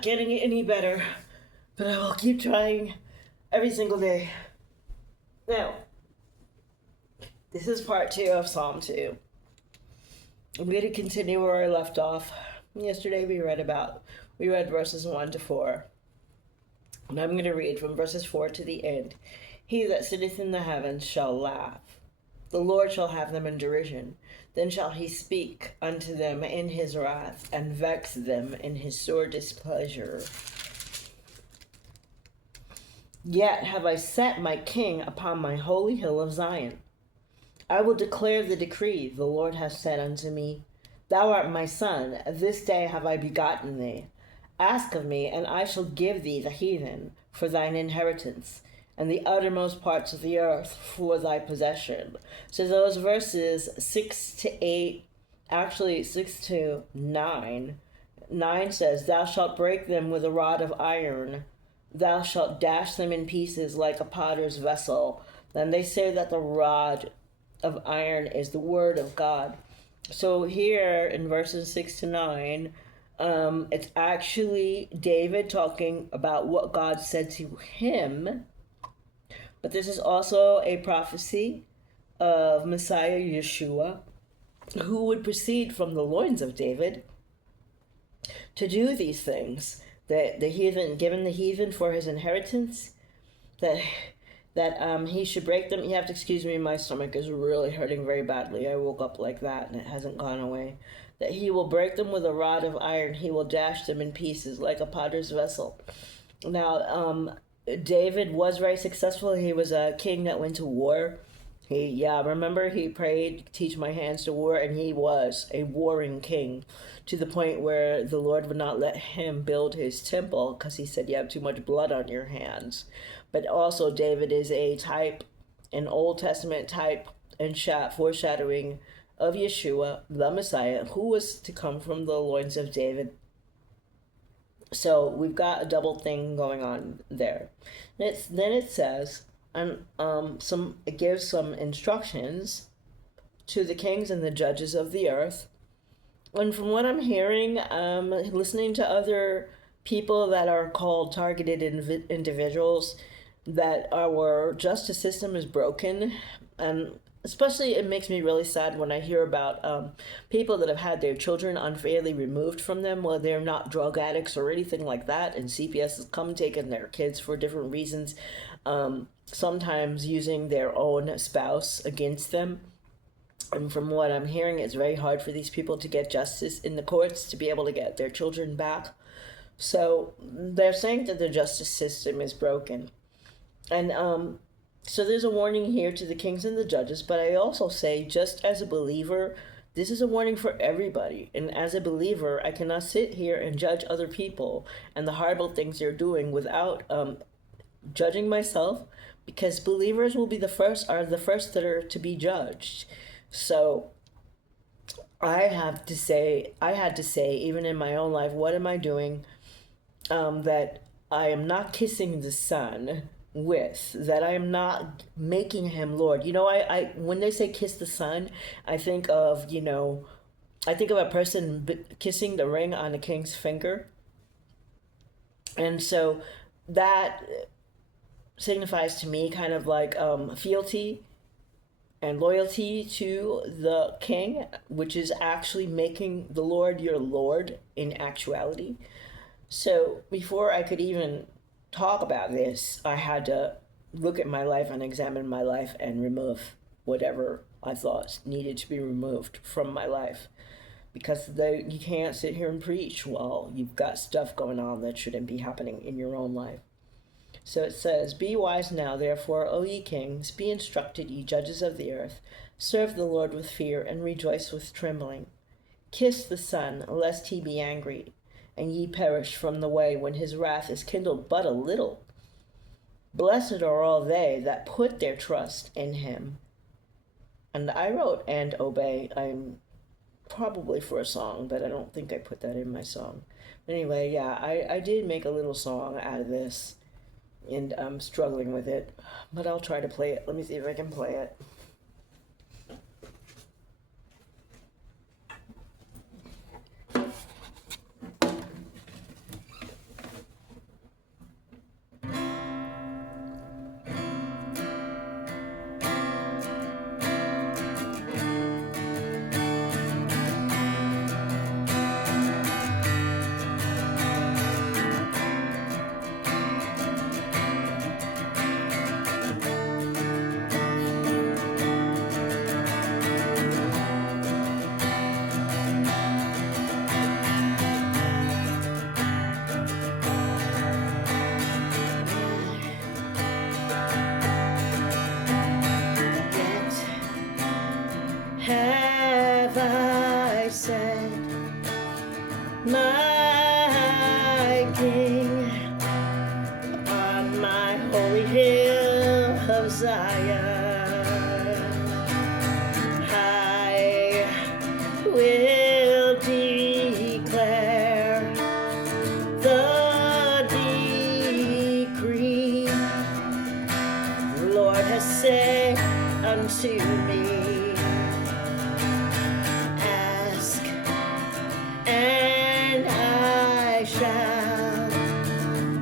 not getting any better, but I will keep trying every single day. Now, this is part 2 of Psalm 2. I'm going to continue where I left off. Yesterday we read verses 1 to 4. And I'm going to read from verses 4 to the end. He that sitteth in the heavens shall laugh. The Lord shall have them in derision. Then shall he speak unto them in his wrath, and vex them in his sore displeasure. Yet have I set my king upon my holy hill of Zion. I will declare the decree. The Lord hath said unto me, Thou art my son, this day have I begotten thee. Ask of me, and I shall give thee the heathen for thine inheritance, and the uttermost parts of the earth for thy possession. So those verses 6 to 8, actually 6 to 9, 9 says, Thou shalt break them with a rod of iron, thou shalt dash them in pieces like a potter's vessel. Then they say that the rod of iron is the word of God. So here in verses 6 to 9, it's actually David talking about what God said to him. But this is also a prophecy of Messiah Yeshua, who would proceed from the loins of David to do these things. The heathen, given the heathen for his inheritance, that he should break them. You have to excuse me, my stomach is really hurting very badly. I woke up like that and it hasn't gone away. That he will break them with a rod of iron. He will dash them in pieces like a potter's vessel. Now, David was very successful. He was a king that went to war. Remember he prayed, teach my hands to war, and he was a warring king to the point where the Lord would not let him build his temple because he said, you have too much blood on your hands. But also David is a type, an Old Testament type and foreshadowing of Yeshua, the Messiah, who was to come from the loins of David. So we've got a double thing going on there. Then it says, it gives some instructions to the kings and the judges of the earth. And from what I'm hearing, listening to other people that are called targeted individuals, that our justice system is broken, and especially it makes me really sad when I hear about people that have had their children unfairly removed from them, whether they're not drug addicts or anything like that, and CPS has come taking their kids for different reasons, sometimes using their own spouse against them. And from what I'm hearing, it's very hard for these people to get justice in the courts to be able to get their children back. So they're saying that the justice system is broken. And so there's a warning here to the kings and the judges, but I also say, just as a believer, this is a warning for everybody. And as a believer, I cannot sit here and judge other people and the horrible things they're doing without judging myself, because believers will be the first that are to be judged. So I had to say, even in my own life, what am I doing that I am not kissing the Son with, that I am not making him Lord. I when they say kiss the Son, I think of a person kissing the ring on a king's finger. And so that signifies to me kind of like fealty and loyalty to the king, which is actually making the Lord your Lord in actuality. So before I could even talk about this, I had to look at my life and examine my life and remove whatever I thought needed to be removed from my life, because you can't sit here and preach while you've got stuff going on that shouldn't be happening in your own life. So it says, Be wise now, therefore, O ye kings, be instructed, ye judges of the earth. Serve the Lord with fear, and rejoice with trembling. Kiss the Son, lest he be angry, and ye perish from the way when his wrath is kindled but a little. Blessed are all they that put their trust in him. And I wrote and obey. I'm probably for a song, but I don't think I put that in my song. But anyway, yeah, I did make a little song out of this, and I'm struggling with it, but I'll try to play it. Let me see if I can play it. of Zion. I will declare the decree the Lord has said unto me. Ask and I shall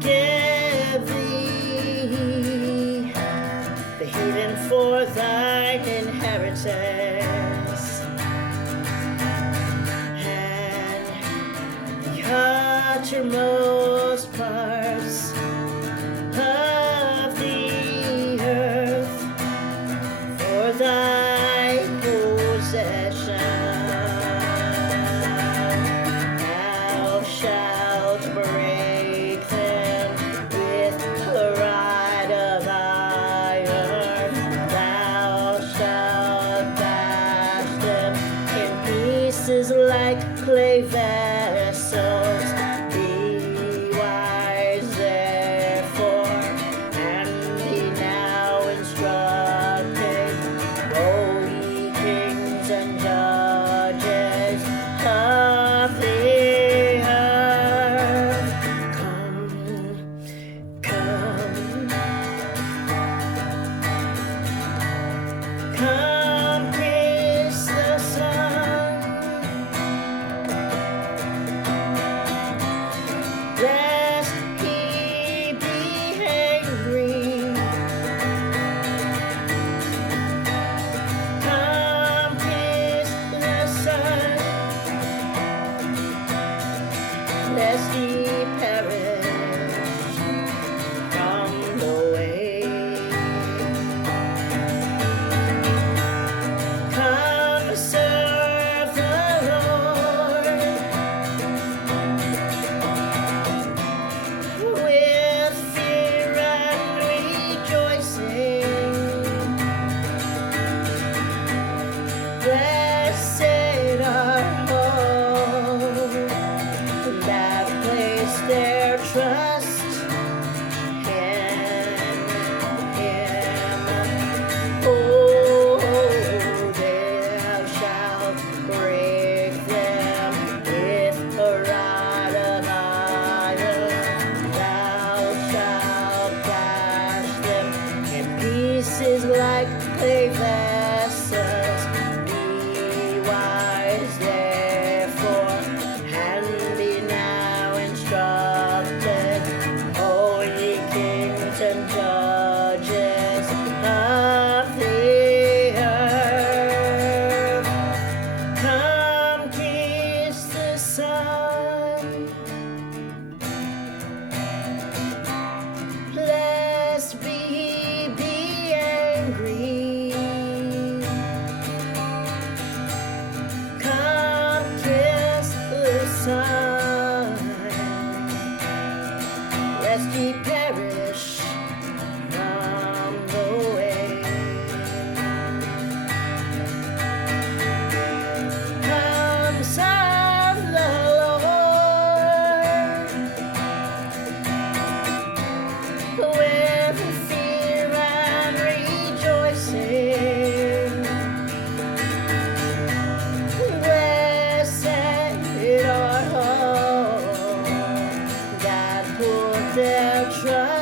give thee the heathen for thine inheritance, and the uttermost parts of the earth for thy possession. Thou shalt break them with a rod of iron. Thou shalt dash them in pieces like clay vessels. Be wise therefore, and be now instructed, O ye kings and judges of the earth. Come, kiss the Son, lest he be angry. Come, kiss the Son, lest he perish from the way. Come, serve the Lord with fear and rejoicing. Blessed are all that place their trust in Him. Oh, thou shalt break them with a rod of iron. Thou shalt dash them in pieces like clay vessels. Be wise therefore, and be now instructed, O ye kings and judges of the earth. Come, kiss the Son, lest he be angry. Come, kiss the Son, lest he perish from the way. Come, serve the Lord with fear and rejoicing. Blessed are all that put their trust